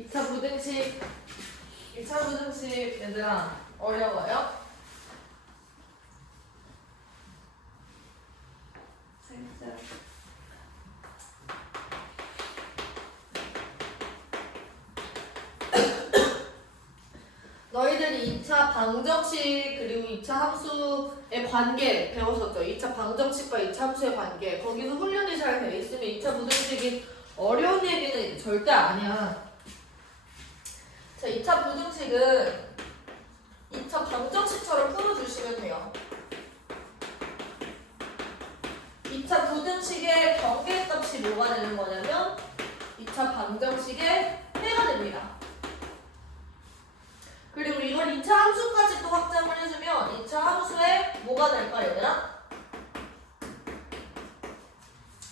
2차 부등식 얘들아 어려워요? 살짝. 너희들이 2차 방정식 그리고 2차 함수의 관계 배웠었죠? 2차 방정식과 2차 함수의 관계 거기서 훈련이 잘 돼 있으면 2차 부등식이 어려운 얘기는 절대 아니야. 자, 2차 부등식은 2차 방정식처럼 풀어주시면 돼요. 2차 부등식의 경계값이 뭐가 되는 거냐면 2차 방정식의 해가 됩니다. 그리고 이걸 2차 함수까지 또 확장을 해주면 2차 함수에 뭐가 될까 얘들아?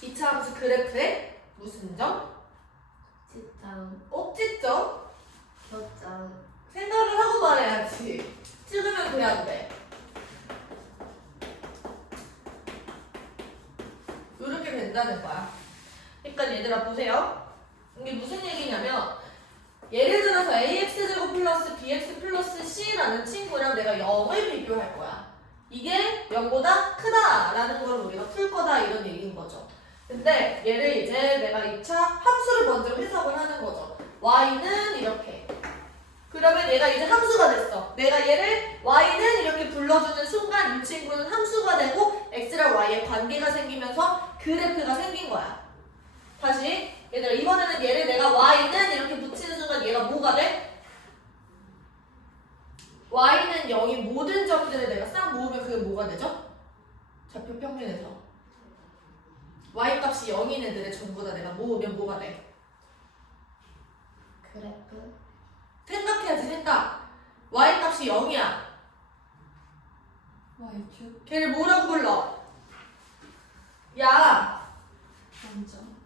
2차 함수 그래프에 무슨 점? 뒷장. 꼭지점? 덧장. 생각을 하고 말해야지. 찍으면 돼야 돼. 이렇게 된다는 거야. 그러니까 얘들아 보세요. 이게 무슨 얘기냐면 예를 들어서 ax제곱 플러스 bx 플러스 c라는 친구랑 내가 0을 비교할 거야. 이게 0보다 크다라는 걸 우리가 풀 거다 이런 얘기인 거죠. 근데 얘를 이제 내가 2차 함수를 먼저 해석을 하는 거죠. y는 이렇게. 그러면 얘가 이제 함수가 됐어. 내가 얘를 y는 이렇게 불러주는 순간 이 친구는 함수가 되고 x랑 y의 관계가 생기면서 그래프가 생긴 거야. 다시 얘들아 이번에는 얘를 내가 y는 이렇게 붙이는 순간 얘가 뭐가 돼? y는 0인 모든 점들을 내가 싹 모으면 그게 뭐가 되죠? 좌표 평면에서 y 값이 0인 애들의 전부 다 내가 모으면 뭐가 돼? 그래프. 생각해야지 생각. y 값이 0이야. y축. 걔를 뭐라고 불러? 야, 점점.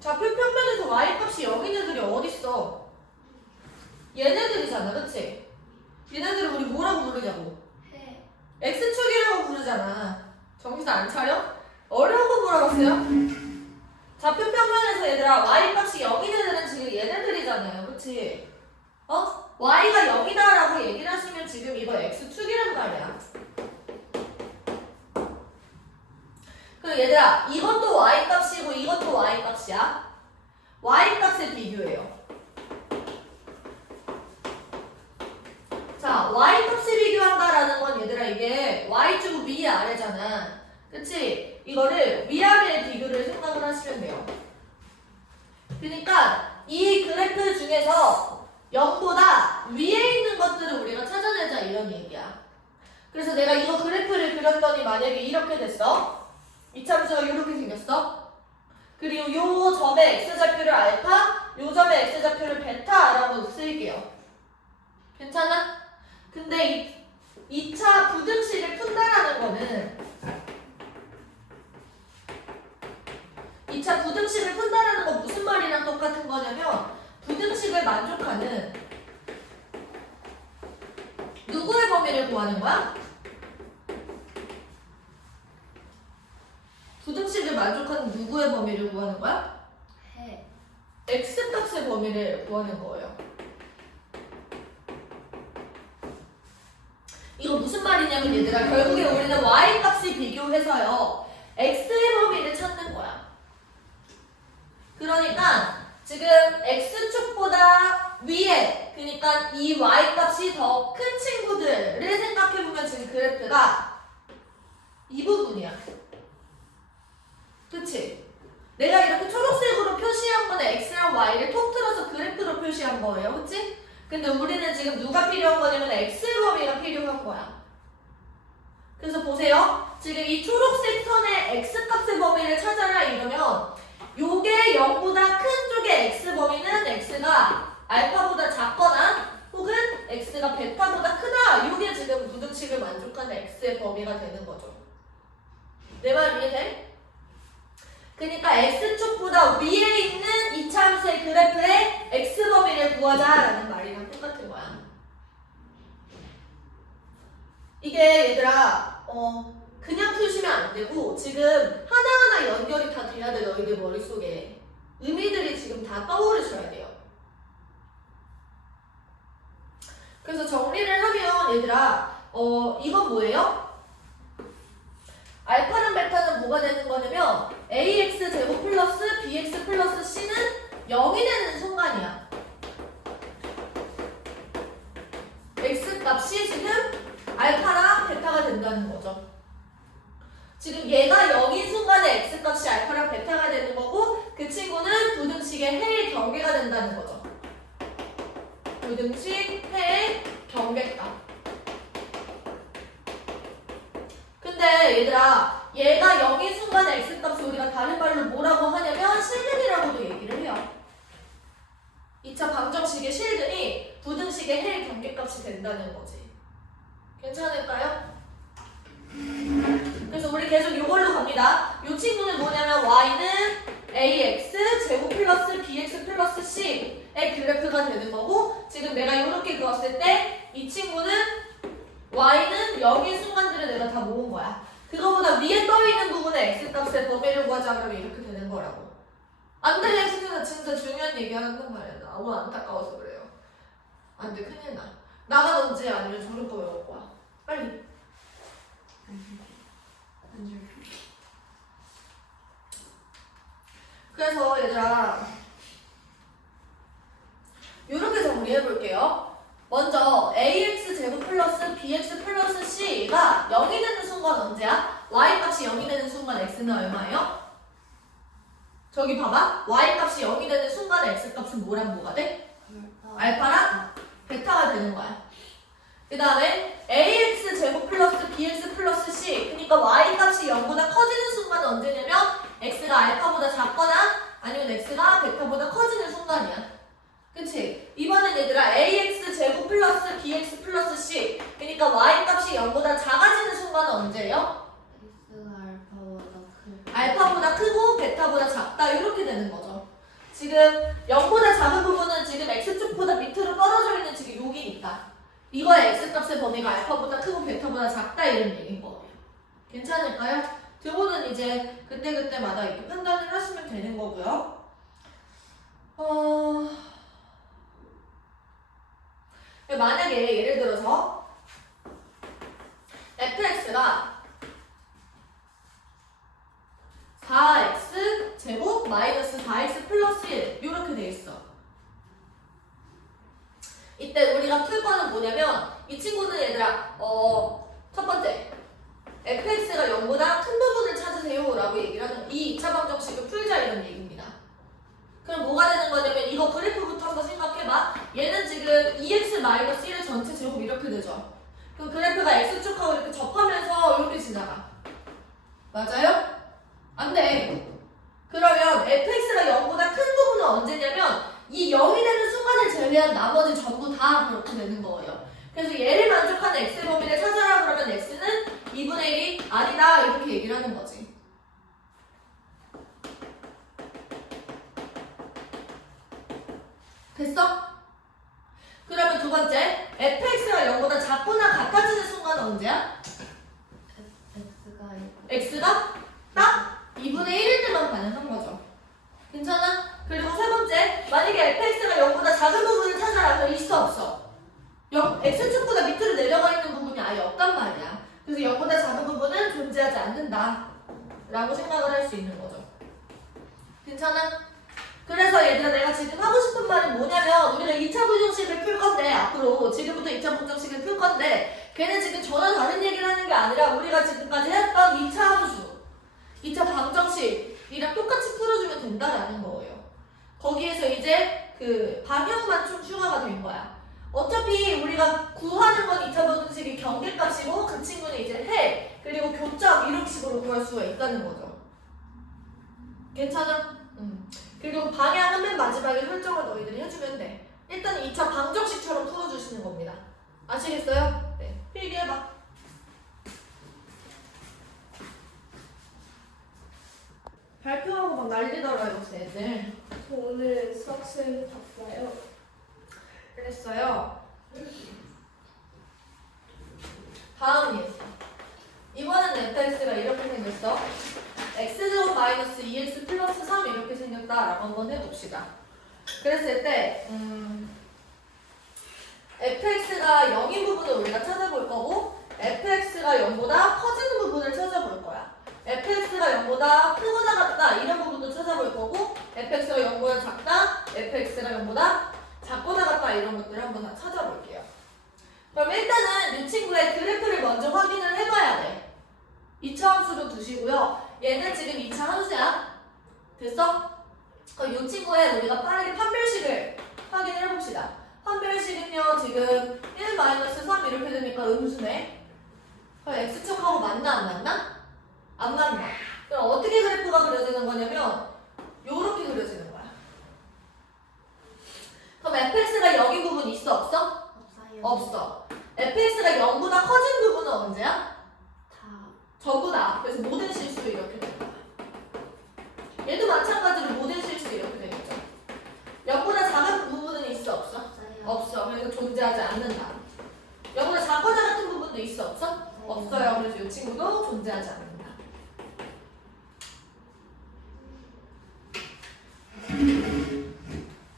좌표 평면에서 y 값이 0인 애들이 어딨어? 얘네들이잖아, 그치? 얘네들을 우리 뭐라고 부르냐고? 해. x축이라고 부르잖아. 정신 안 차려? 어려운 거 물어봤어요? 좌표 평면에서 얘들아 y 값이 0인 애들은 지금 얘네들이잖아요, 그치? y가 0이다라고 얘기를 하시면 지금 이거 x축이란 말이야. 그리고 얘들아 이것도 y 값이고 이것도 y 값이야. y 값을 비교해요. 자, y 값을 비교한다라는 건 얘들아 이게 y축 위 아래잖아. 그치? 이거를 위아래 비교를 생각을 하시면 돼요. 그러니까 이 그래프 중에서 0보다 위에 있는 것들을 우리가 찾아내자 이런 얘기야. 그래서 내가 이거 그래프를 그렸더니 만약에 이렇게 됐어. 이참수가 이렇게 생겼어. 그리고 요 점의 x좌표를 알파, 요 점의 x좌표를 베타라고 쓸게요. 괜찮아? 근데 2차 부등식을 푼다라는 거는 2차 부등식을 푼다라는 건 무슨 말이랑 똑같은 거냐면 부등식을 만족하는 누구의 범위를 구하는 거야? 부등식을 만족하는 누구의 범위를 구하는 거야? 해. x값의 범위를 구하는 거예요. 이거 무슨 말이냐면 얘들아 결국에 우리는 y값이 비교해서요 x의 범위를 찾는 거야. 그러니까 지금 x축보다 위에 그러니까 이 y값이 더 큰 친구들을 생각해보면 지금 그래프가 이 부분이야. 그치? 내가 이렇게 초록색으로 표시한 거는 x랑 y를 통틀어서 그래프로 표시한 거예요. 그치? 근데 우리는 지금 누가 필요한 거냐면 x 범위가 필요한 거야. 그래서 보세요. 지금 이 초록색 선의 x값의 범위를 찾아라 이러면 요게 0보다 큰 쪽의 x 범위는 x가 알파보다 작거나 혹은 x가 베타보다 크다. 요게 지금 부등식을 만족하는 x의 범위가 되는 거죠. 내 말 이해돼? 그러니까 x축보다 위에 있는 2차 함수의 그래프의 x범위를 구하자라는 말이랑 똑같은 거야. 이게 얘들아 그냥 푸시면 안 되고 지금 하나하나 연결이 다 돼야 돼. 너희들 머릿속에 의미들이 지금 다 떠오르셔야 돼요. 그래서 정리를 하면 얘들아 이건 뭐예요? 알파랑 베타는 뭐가 되는 거냐면 ax 제곱 플러스 bx 플러스 c는 0이 되는 순간이야. x 값이 지금 알파랑 베타가 된다는 거죠. 지금 얘가 0인 순간에 x 값이 알파랑 베타가 되는 거고 그 친구는 부등식의 해의 경계가 된다는 거죠. 부등식 해의 경계값. 근데 얘들아 얘가 0인 순간에 x값을 우리가 다른 말로 뭐라고 하냐면 실근이라고도 얘기를 해요. 2차 방정식의 실근이 부등식의 해의 경계값이 된다는 거지. 괜찮을까요? 그래서 우리 계속 이걸로 갑니다. 이 친구는 뭐냐면 y는 ax 제곱 플러스 bx 플러스 c의 그래프가 되는 거고 지금 내가 이렇게 그었을 때 이 친구는 y는 0인 순간들을 내가 다 모은 거야. 그거보다 위에 떠있는 부분에 x값의 범위를 구하자 그러면 이렇게 되는 거라고. 안 돼, 수준아 진짜 중요한 얘기 한단 말이야. 너무 안타까워서 그래요. 안 돼, 큰일 나. 나가던지 아니면 저런 거 외울 거야. 빨리. 그래서 얘들아 이렇게 정리해 볼게요. 먼저 ax 제곱 플러스 bx 플러스 c가 0이 되는 순간 언제야? y 값이 0이 되는 순간 x는 얼마예요? 저기 봐봐. y 값이 0이 되는 순간 x 값은 뭐랑 뭐가 돼? 알파랑 베타가 되는 거야. 그 다음에 ax 제곱 플러스 bx 플러스 c 그러니까 y 값이 0보다 커지는 순간은 언제냐면 x가 알파보다 작거나 아니면 x가 베타보다 커지는 순간이야. 그치? 이번엔 얘들아 ax 제곱 플러스 bx 플러스 c 그러니까 y 값이 0보다 작아지는 순간은 언제예요? x가 알파보다 크고 베타보다 작다 이렇게 되는 거죠. 지금 0보다 작은 부분은 지금 x축보다 밑으로 떨어져 있는 지금 여기니까 이거의 x값의 범위가 알파보다 크고 베타보다 작다 이런 얘기인 거예요. 괜찮을까요? 그거는 이제 그때그때마다 이렇게 판단을 하시면 되는 거고요. 만약에 예를 들어서 fx가 4x 제곱 마이너스 4x 플러스 1 이렇게 돼 있어. 이때 우리가 풀 거는 뭐냐면 이 친구는 얘들아 첫 번째 fx가 0보다 큰 부분을 찾으세요 라고 얘기를 하는 이 2차 방정식을 풀자 이런 얘기입니다. 그럼 뭐가 되는 거냐면 이거 그래프부터 한번 생각해봐. 얘는 지금 2x-1의 전체 제곱 이렇게 되죠. 그럼 그래프가 x축하고 이렇게 접하면서 이렇게 지나가. 맞아요? 안 돼. 그러면 fx가 0보다 큰 부분은 언제냐면 이 0이 되는 순간을 제외한 나머지 전부 다 그렇게 되는 거예요. 그래서 얘를 만족하는 x의 범위를 찾아라 그러면 x는 2분의 1이 아니다 이렇게 얘기를 하는 거지. 됐어? 그러면 두 번째 fx가 0보다 작거나 같아지는 순간은 언제야? x가 딱 2분의 1일 때만 가능한 거죠. 괜찮아? 그리고 세 번째 만약에 fx가 0보다 작은 부분을 찾아라 그럼 있어 없어? x축보다 밑으로 내려가 있는 부분이 아예 없단 말이야. 그래서 0보다 작은 부분은 존재하지 않는다 라고 생각을 할 수 있는 거죠. 괜찮아? 그래서 얘들아 내가 지금 하고 싶은 말은 뭐냐면 우리가 2차 방정식을 풀 건데 앞으로 지금부터 2차 방정식을 풀 건데 걔는 지금 전혀 다른 얘기를 하는 게 아니라 우리가 지금까지 했던 2차 함수 2차 방정식이랑 똑같이 풀어주면 된다라는 거예요. 거기에서 이제 그 방향만 좀 추가가 된 거야. 어차피 우리가 구하는 건 2차 방정식이 경계값이고 그 친구는 이제 해 그리고 교점 이런 식으로 구할 수가 있다는 거죠. 괜찮아? 그리고 방향은 맨 마지막에 설정을 너희들이 해주면 돼. 일단 2차 방정식처럼 풀어주시는 겁니다. 아시겠어요? 네. 필기해봐. 발표하고 막 난리더라 요새 애들. 저 오늘 수학 시험 봤어요. 그랬어요. 다음 예시. 이번엔 fx가 이렇게 생겼어. x제곱 마이너스 2x 플러스 3 이렇게 생겼다라고 한번 해봅시다. 그랬을 때 fx가 0인 부분을 우리가 찾아볼 거고 fx가 0보다 커지는 부분을 찾아볼 거야. fx가 0보다 크거나 같다 이런 부분도 찾아볼 거고 fx가 0보다 작다, fx가 0보다 작거나 같다 이런 것들을 한번 다 찾아볼게요. 그럼 일단은 이 친구의 그래프를 먼저 확인을 해봐야 돼. 2차 함수로 두시고요. 얘는 지금 2차 함수야. 됐어? 그럼 이 친구의 우리가 빠르게 판별식을 확인을 해봅시다. 판별식은요 지금 1-3 이렇게 되니까 음수네. 그럼 x축하고 맞나 안 맞나? 안 맞나. 그럼 어떻게 그래프가 그려지는 거냐면 요렇게 그려지는 거야. 그럼 fx가 0인 부분 있어 없어? 없어요. 없어. fx가 0보다 커진 부분은 언제야? 다 저보다. 그래서 모든 실수 이렇게 되는 거야. 얘도 마찬가지로 모든 실수 이렇게 되겠죠. 0보다 작은 부분은 있어 없어? 없어요. 없어. 그래서 존재하지 않는다. 0보다 작거나 같은 부분도 있어 없어? 없어요. 그래서 이 친구도 존재하지 않는다.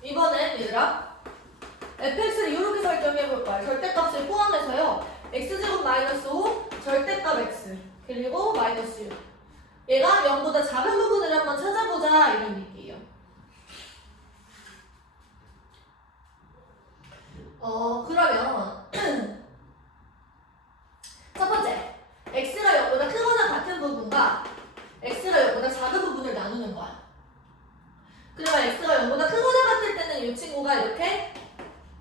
이번엔 얘들아 fx를 이렇게 설정해 볼 거야. 절대값을 포함해서요. x제곱 마이너스 5 절대값 x 그리고 마이너스 6 얘가 0보다 작은 부분을 한번 찾아보자 이런 얘기예요. 그러면 첫 번째 x가 0보다 크거나 같은 부분과 x가 0보다 작은 부분을 나누는 거야. 그러면 x가 0보다 크거나 같을 때는 이 친구가 이렇게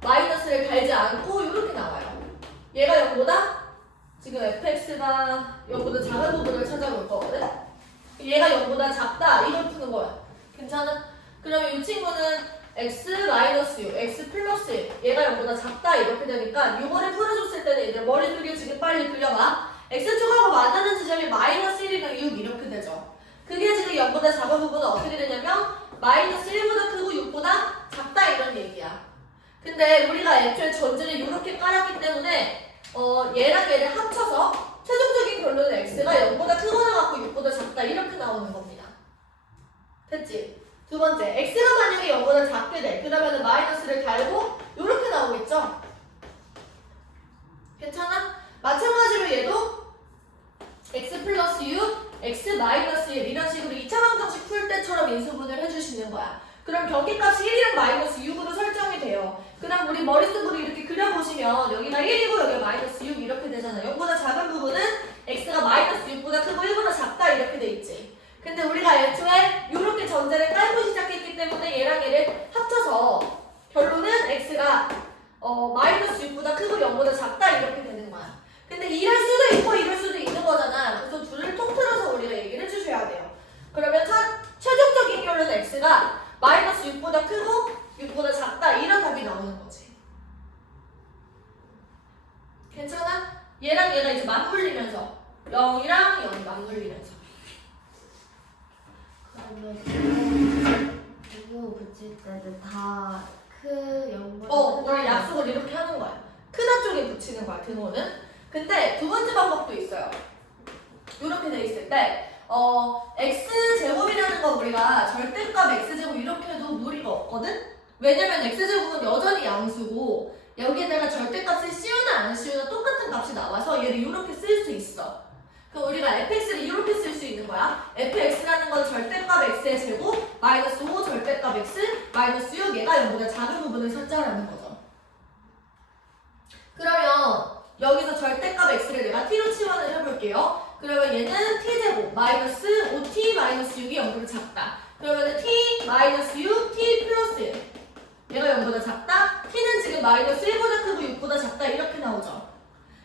마이너스를 달지 않고 이렇게 나와요. 얘가 0보다 지금 fx가 0보다 작은 부분을 찾아볼 거거든. 얘가 0보다 작다 이걸 푸는 거야. 괜찮아? 그러면 이 친구는 x-6, x 플러스 1 얘가 0보다 작다 이렇게 되니까 이거를 풀어줬을 때는 이제 머리 두 개 지금 빨리 그려봐. x축하고 만나는 지점이 마이너스 1이랑 6 이렇게 되죠. 그게 지금 0보다 작은 부분은 어떻게 되냐면 마이너스 1보다 크고 6보다 작다 이런 얘기야. 근데 우리가 애초에 전제를 이렇게 깔았기 때문에 얘랑 얘를 합쳐서 최종적인 결론은 x가 0보다 크거나 같고 6보다 작다 이렇게 나오는 겁니다. 됐지? 두 번째, x가 만약에 0보다 작게 돼. 그러면 마이너스를 달고 이렇게 나오겠죠? 괜찮아? 마찬가지로 얘도 x 플러스 6, x 마이너스 1 이런 식으로 2차 방정식 풀 때처럼 인수분을 해주시는 거야. 그럼 경계값이 1이랑 마이너스 6으로 설정이 돼요. 그럼 우리 머릿속으로 이렇게 그려보시면 여기가 1이고 여기가 마이너스 6 이렇게 되잖아. 0보다 작은 부분은 x가 마이너스 6보다 크고 1보다 작다 이렇게 돼 있지. 근데 우리가 애초에 이렇게 전제를 깔고 시작했기 때문에 얘랑 얘를 합쳐서 결론은 x가 마이너스 6보다 크고 0보다 작다 이렇게 되는 거야. 근데 이럴 수도 있고 이럴 수도 있는 거잖아. 그래서 둘을 통틀어서 우리가 얘기를 해주셔야 돼요. 그러면 최종적인 결론은 x가 마이너스 6보다 크고 6보다 작다 이런 답이 나오는 거지. 괜찮아? 얘랑 얘가 이제 맞물리면서 0이랑 0이 맞물리면서 그러면 이거 붙일 때는 다크 0보다 우리 약속을 이렇게 하는 거야. 크다 쪽에 붙이는 거야, 등호는. 근데 두 번째 방법도 있어요. 이렇게 돼 있을 때 x제곱이라는 거 우리가 절대값 x제곱 이렇게 해도 무리가 없거든? 왜냐면 x제곱은 여전히 양수고 여기에다가 절대값을 씌우나 안 씌우나 똑같은 값이 나와서 얘를 이렇게 쓸 수 있어. 그럼 우리가 fx를 이렇게 쓸 수 있는 거야. fx라는 건 절대값 x의 제곱 마이너스 5 절대값 x 마이너스 6 얘가 0보다 작은 부분을 찾자라는 거죠. 그러면 여기서 절대값 x를 내가 t로 치환을 해볼게요. 그러면 얘는 t제곱 마이너스 5t 마이너스 6이 0보다 작다. 그러면 t 마이너스 6 t 플러스 1 얘가 0보다 작다. t는 지금 마이너스 1보다 크고 6보다 작다 이렇게 나오죠.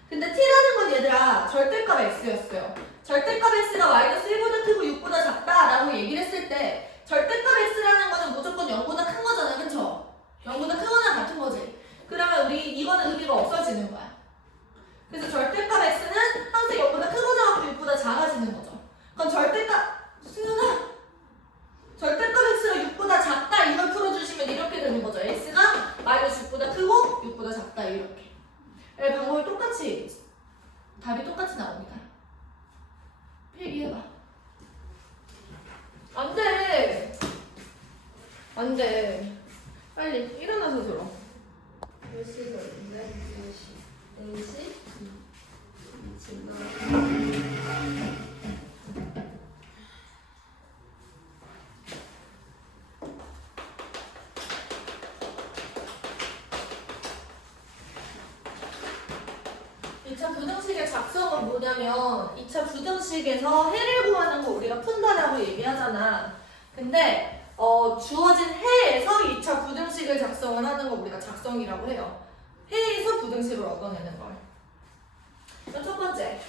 근데 t라는 건 얘들아 절대값 x였어요. 절대값 x가 마이너스 1보다 크고 6보다 작다라고 얘기를 했을 때 절대값 x라는 거는 무조건 0보다 큰 거잖아. 그쵸? 0보다 크거나 같은 거지. 그러면 우리 이거는 의미가 없어지는 거야. 그래서 절대값 x는 항상 0보다 크거나 같고 6보다 작아지는 거죠. 그럼 승윤아 절대값 x가 6보다 작다 이걸 풀어주시면 이렇게 되는 거죠. x가 마이너스 6보다 크고 6보다 작다 이렇게. 방법이 똑같이 답이 똑같이 나옵니다. 필기해봐. 안돼. 안돼. 빨리 일어나서 들어. 몇 시가 있는데? 4시. 4시? 미친다. 이 차 부등식의 작성은 뭐냐면 2차 부등식에서 해를 구하는 거 우리가 푼다라고 얘기하잖아. 근데 주어진 해에서 2차 부등식을 작성을 하는 거 우리가 작성이라고 해요. 해에서 부등식을 얻어내는 걸. 그럼 첫 번째,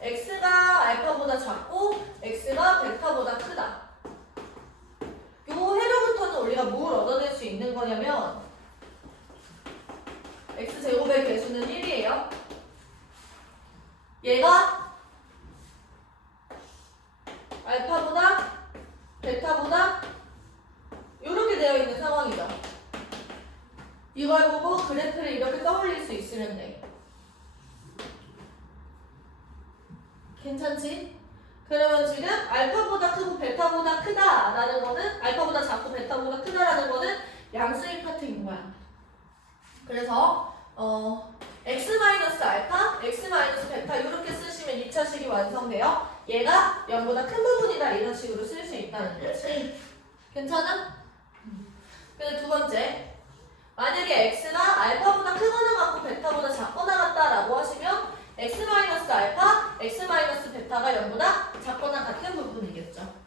x가 알파보다 작고 x가 베타보다 크다. 요 해로부터는 우리가 뭘 얻어낼 수 있는 거냐면 x제곱의 개수는 1이에요. 얘가 알파보다 베타보다 이렇게 되어 있는 상황이죠. 이걸 보고 그래프를 이렇게 떠올릴 수 있으면 돼. 괜찮지? 그러면 지금 알파보다 크고 베타보다 크다라는 거는 알파보다 작고 베타보다 크다라는 거는 양수인 파트인 거야. 그래서 x-알파, x-베타 이렇게 쓰시면 2차식이 완성돼요. 얘가 0보다 큰 부분이다 이런 식으로 쓸 수 있다는 거지. 괜찮아? 근데 두 번째, 만약에 x가 알파보다 크거나 같고 베타보다 작거나 같다라고 하시면 x-알파, x-베타가 0보다 작거나 같은 부분이겠죠.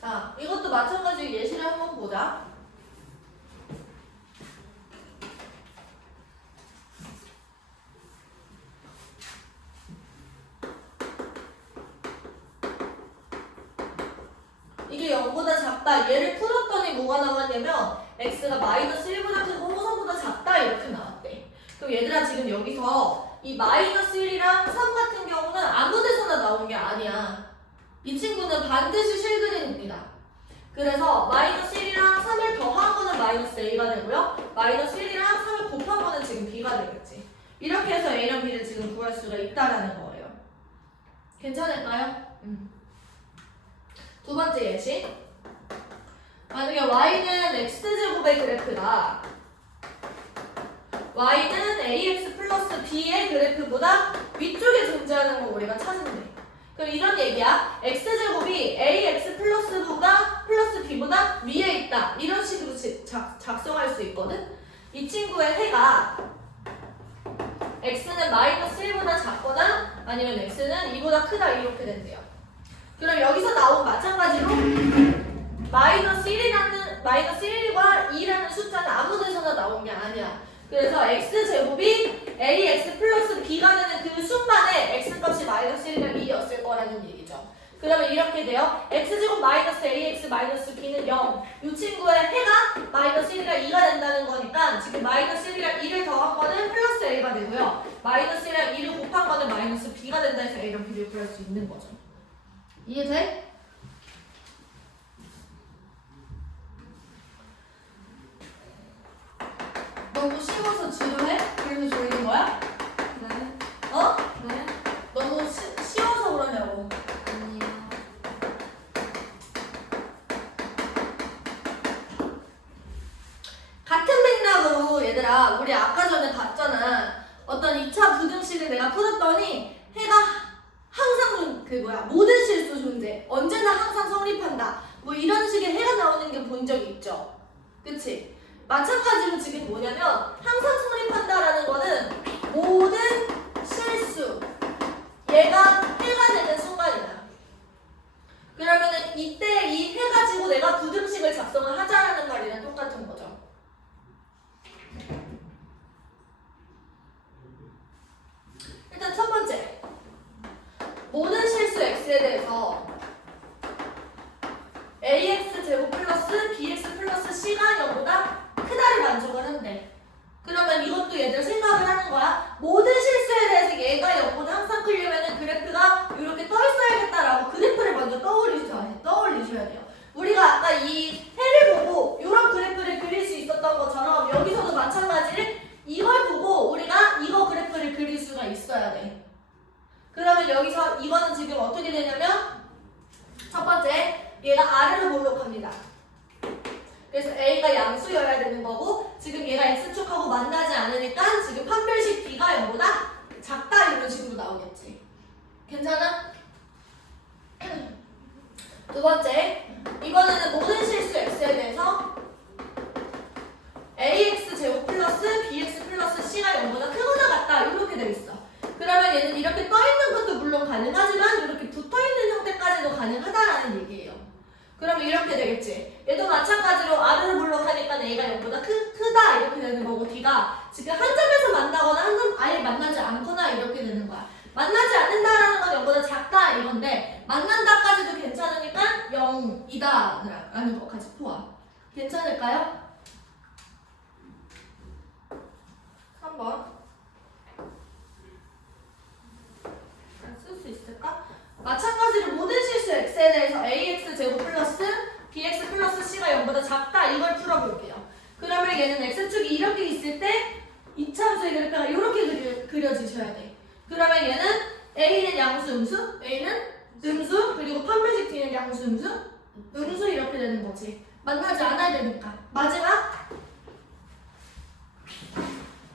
자, 이것도 마찬가지로 예시를 한번 보자. 이게 0보다 작다. 얘를 풀었더니 뭐가 나왔냐면 x가 -1보다 크고 호선보다 작다 이렇게 나왔대. 그럼 얘들아 지금 여기서 이 -1이랑 3 같은 경우는 아무 데서나 나온 게 아니야. 이 친구는 반드시 실그림입니다. 그래서 -1이랑 3을 더한 거는 -a가 되고요. -1이랑 3을 곱한 거는 지금 b가 되겠지. 이렇게 해서 a랑 b를 지금 구할 수가 있다라는 거예요. 괜찮을까요? 두 번째 예시. 만약에 y는 x제곱의 그래프다. y는 ax 플러스 b의 그래프보다 위쪽에 존재하는 거 우리가 찾으면 돼. 그럼 이런 얘기야. x제곱이 ax 플러스보다 플러스 b보다 위에 있다. 이런 식으로 작성할 수 있거든. 이 친구의 해가 x는 -1보다 작거나 아니면 x는 2보다 크다 이렇게 된대요. 그럼 여기서 나온 마찬가지로 -1과 2라는 숫자는 아무 데서나 나온 게 아니야. 그래서 x제곱이 ax 플러스 b가 되는 그 순간에 x값이 -1이랑 2였을 거라는 얘기죠. 그러면 이렇게 돼요. x제곱 -ax -b는 0. 이 친구의 해가 -1이랑 2가 된다는 거니까 지금 -1이랑 2를 더한 거는 플러스 a가 되고요. -1이랑 2를 곱한 거는 -b가 된다 해서 a랑 b를 구할 수 있는 거죠. 이해돼? 너무 쉬워서 지루해? 그래서 졸린 거야? 네. 어? 네. 너무 쉬워서 그러냐고. 아니요. 같은 맥락으로 얘들아 우리 아까 전에 봤잖아. 어떤 2차 부등식을 내가 풀었더니 해가 항상 모든 실수 존재 언제나 항상 성립한다 뭐 이런 식의 해가 나오는 게 본 적이 있죠. 그치? 마찬가지로 지금 뭐냐면 항상 성립한다라는 거는 모든 실수 얘가 해가 되는 순간이다. 그러면은 이때 이 해 가지고 내가 부등식을 작성을 하자라는 말이랑 똑같은 거죠. 일단 첫 번째, 모든 실수 x에 대해서 ax 제곱 플러스 bx 플러스 c가 0보다 크다를 만족을 한대. 그러면 이것도 얘들 생각을 하는 거야. 모든 실수에 대해서 얘가 0보다 항상 크려면은 그래프가 이렇게 떠 있어야겠다라고 그래프를 먼저 떠올리셔야 돼요. 우리가 아까 이 해를 보고 이런 그래프를 그릴 수 있었던 것처럼 여기서도 마찬가지로 이걸 보고 우리가 이거 그래프를 그릴 수가 있어야 돼. 그러면 여기서 이거는 지금 어떻게 되냐면 얘가 아래로 몰록합니다. 그래서 A가 양수여야 되는 거고 지금 얘가 X축하고 만나지 않으니까 지금 판별식 B가 0보다 작다 이런 식으로 나오겠지. 괜찮아? 두 번째, 이번에는 모든 실수 X에 대해서 AX 제곱 플러스 BX 플러스 C가 0보다 크거나 같다 이렇게 되어 있어. 그러면 얘는 이렇게 떠 있는 것도 물론 가능하지만 이렇게 붙어 있는 형태까지도 가능하다라는 얘기예요. 그러면 이렇게 되겠지. 얘도 마찬가지로 R을 물록하니까 A가 0보다 크다 이렇게 되는 거고 D가 지금 한 점에서 만나거나 한 점 아예 만나지 않거나 이렇게 되는 거야. 만나지 않는다라는 건 0보다 작다 이건데 만난다까지도 괜찮으니까 0이다라는 것까지 포함. 괜찮을까요? 3번. 쓸 수 있을까? 마찬가지로 모든 실수 x에 대해서 ax 제곱 플러스 bx 플러스 c가 0보다 작다 이걸 풀어볼게요. 그러면 얘는 x축이 이렇게 있을 때 이차함수의 그래프가 이렇게 그려지셔야 돼. 그러면 얘는 a는 양수 음수, a는 음수, 그리고 판별식 d는 양수 음수, 음수 이렇게 되는 거지. 만나지 않아야 되니까. 마지막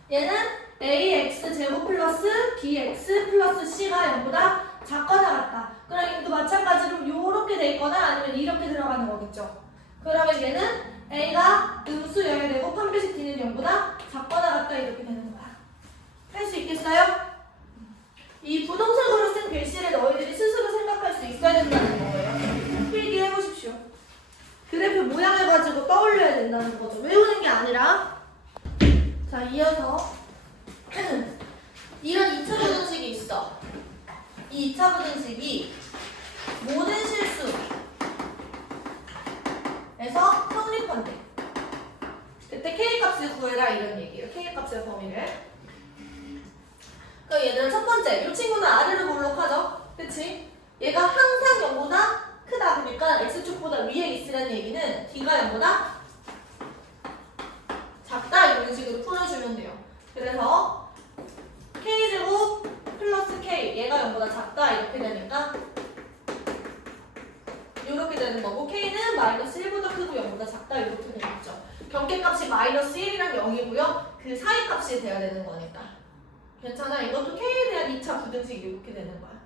얘는 ax 제곱 플러스 bx 플러스 c가 0보다 작거나 같다. 그럼 이것도 마찬가지로 이렇게 돼 있거나 아니면 이렇게 들어가는 거겠죠. 그러면 얘는 a가 음수여야 되고 판별식 d는 0보다 작거나 같다 이렇게 되는 거야. 할 수 있겠어요? 이 부동식으로 쓴 글씨를 너희들이 스스로 생각할 수 있어야 된다는 거예요. 필기해 보십시오. 그래프 모양을 가지고 떠올려야 된다는 거죠. 외우는 게 아니라. 자, 이어서 이런 2차 부등식이 있어. 이 2차 부등식이 모든 실수에서 성립한대. 그때 K값을 구해라 이런 얘기예요. K값의 범위를. 그럼 얘들은 첫 번째, 이 친구는 아래로 몰록하죠? 그치? 얘가 항상 0보다 크다. 그러니까 X축보다 위에 있으라는 얘기는 D가 0보다 작다 이런 식으로 풀어주면 돼요. 그래서 K제곱 플러스 K 얘가 0보다 작다 이렇게 되니까 이렇게 되는 거고 K는 마이너스 1보다 크고 0보다 작다 이렇게 되겠죠. 경계값이 마이너스 1이랑 0이고요. 그 사이 값이 돼야 되는 거니까. 괜찮아? 이것도 K에 대한 2차 부등식 이렇게 되는 거야.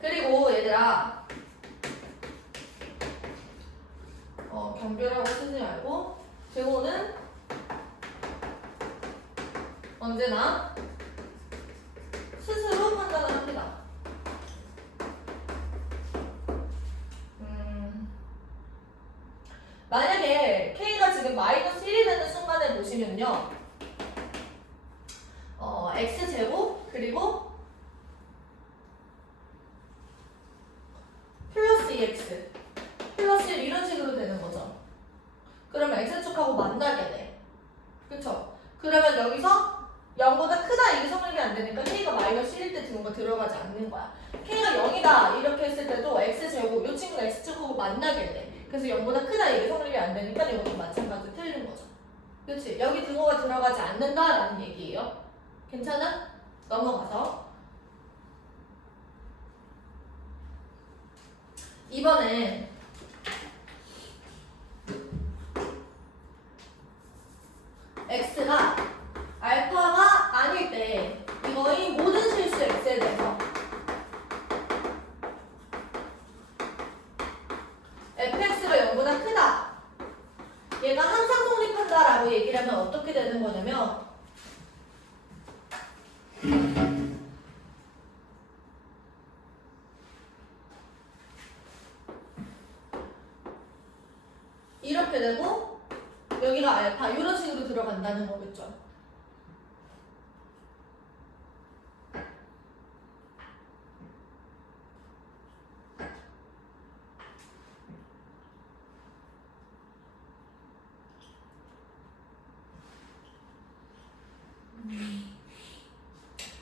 그리고 얘들아 경계라고 쓰지 말고 제곱은 언제나 스스로 판단을 합니다. 만약에 K가 지금 마이너스 1이 되는 순간에 보시면요 X제곱 그리고 플러스 2X 플러스 1 이런 식으로 되는 거죠. 그러면 X축하고 만나게 돼. 그쵸? 그러면 여기서 0보다 크다 이게 성립이 안 되니까 K가 마이너스 1일 때 등호가 들어가지 않는 거야. K가 0이다 이렇게 했을 때도 X제곱 이 친구가 X축하고 만나게 돼. 그래서 0보다 크다 이게 성립이 안 되니까 이것도 마찬가지로 틀린 거죠. 그치? 여기 등호가 들어가지 않는다라는 얘기예요. 괜찮아? 넘어가서 이번엔 X가 알파가 아닐 때 이거의 모든 실수 X에 대해서 fx가 0보다 크다. 얘가 항상 성립한다라고 얘기를 하면 어떻게 되는 거냐면 이렇게 되고 여기가 알파 이런 식으로 들어간다는 거겠죠.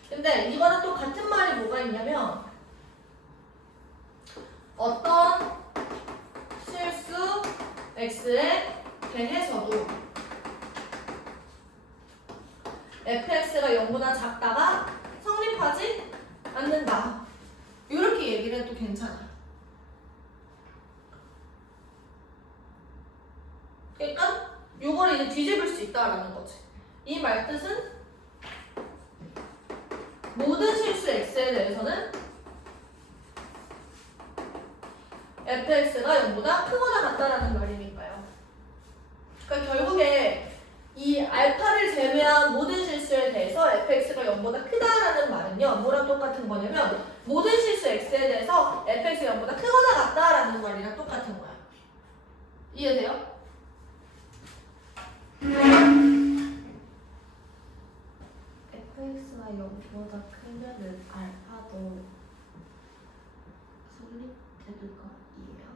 근데 이거는 또 같은 말이 뭐가 있냐면 어떤 실수 x에 대해서도 fx가 0보다 작다가 성립하지 않는다. 이렇게 얘기를 해도 괜찮아. 그러니까 요걸 이제 뒤집을 수 있다라는 거지. 이 말뜻은 모든 실수 x에 대해서는 fx가 0보다 크거나 같다라는 말이니까요. 그러니까 결국에 이 알파를 제외한 모든 실수에 대해서 fx가 0보다 크다라는 말은요. 뭐랑 똑같은 거냐면 모든 실수 x에 대해서 fx가 0보다 크거나 같다라는 말이랑 똑같은 거야. 이해돼요? fx가 0보다 크면은 알파도 성립되는 거 아니에요?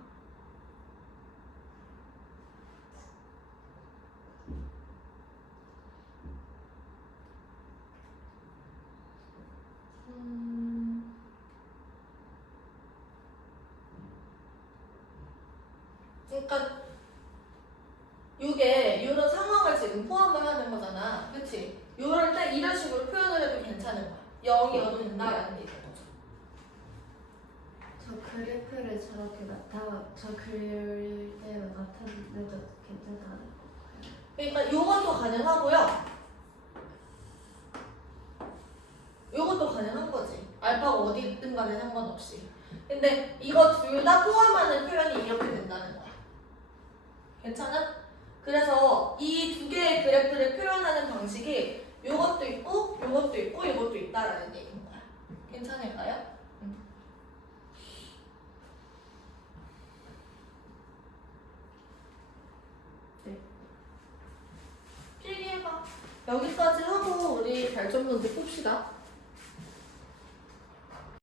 그러니까 이게 이런 상황을 지금 포함을 하는 거잖아. 그치? 이럴 때 이런 식으로 표현을 해도 괜찮은 거야. 0이어도 된다라는 얘기인 거죠. 저 그래프를 저렇게 저 그대로 나타내도 괜찮다는 건가요? 그러니까 이것도 가능하고요. 이것도 가능한 거지. 알파가 어디 있든 간에 상관없이. 근데 이거 둘 다 포함하는 표현이 이렇게 된다는 거야. 괜찮아? 그래서 이 두 개의 그래프를 표현하는 방식이 이것도 있고 이것도 있고 이것도 있다라는 얘기인 거야. 괜찮을까요? 네. 필기해봐. 여기까지 하고 우리 별점 문제 풉시다.